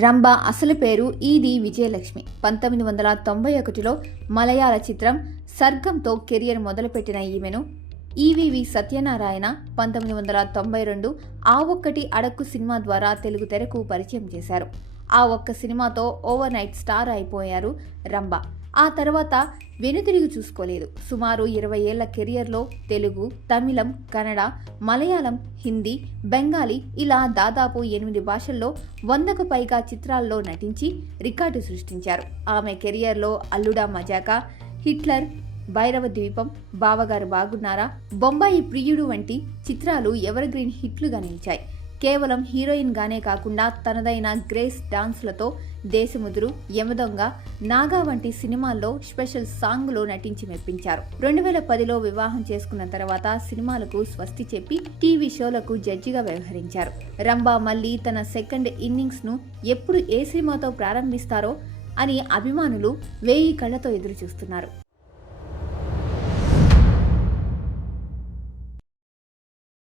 రంభ అసలు పేరు ఈది విజయలక్ష్మి. 1991లో మలయాళ చిత్రం సర్గంతో కెరియర్ మొదలుపెట్టిన ఈమెను ఈవీవి సత్యనారాయణ 1992 ఆ ఒక్కటి అడక్కు సినిమా ద్వారా తెలుగు తెరకు పరిచయం చేశారు. ఆ ఒక్క సినిమాతో ఓవర్ నైట్ స్టార్ అయిపోయారు రంభ. ఆ తర్వాత వెనుతిరిగి చూసుకోలేదు. సుమారు 20 ఏళ్ల కెరియర్లో తెలుగు, తమిళం, కన్నడ, మలయాళం, హిందీ, బెంగాలీ ఇలా దాదాపు 8 భాషల్లో 100కు పైగా చిత్రాల్లో నటించి రికార్డు సృష్టించారు. ఆమె కెరియర్లో అల్లుడా మజాకా, హిట్లర్, భైరవ ద్వీపం, బావగారు బాగున్నారా, బొంబాయి ప్రియుడు వంటి చిత్రాలు ఎవర్ గ్రీన్ హిట్లుగా నిలిచాయి. కేవలం హీరోయిన్ గానే కాకుండా తనదైన గ్రేస్ డాన్స్లతో దేశముదురు, యమదొంగ, నాగా వంటి సినిమాల్లో స్పెషల్ సాంగ్లో నటించి మెప్పించారు. 2010లో వివాహం చేసుకున్న తర్వాత సినిమాలకు స్వస్తి చెప్పి టీవీ షోలకు జడ్జిగా వ్యవహరించారు. రంభ మళ్ళీ తన సెకండ్ ఇన్నింగ్స్ ను ఎప్పుడు ఏ సినిమాతో ప్రారంభిస్తారో అని అభిమానులు 1000 కళ్లతో ఎదురు చూస్తున్నారు.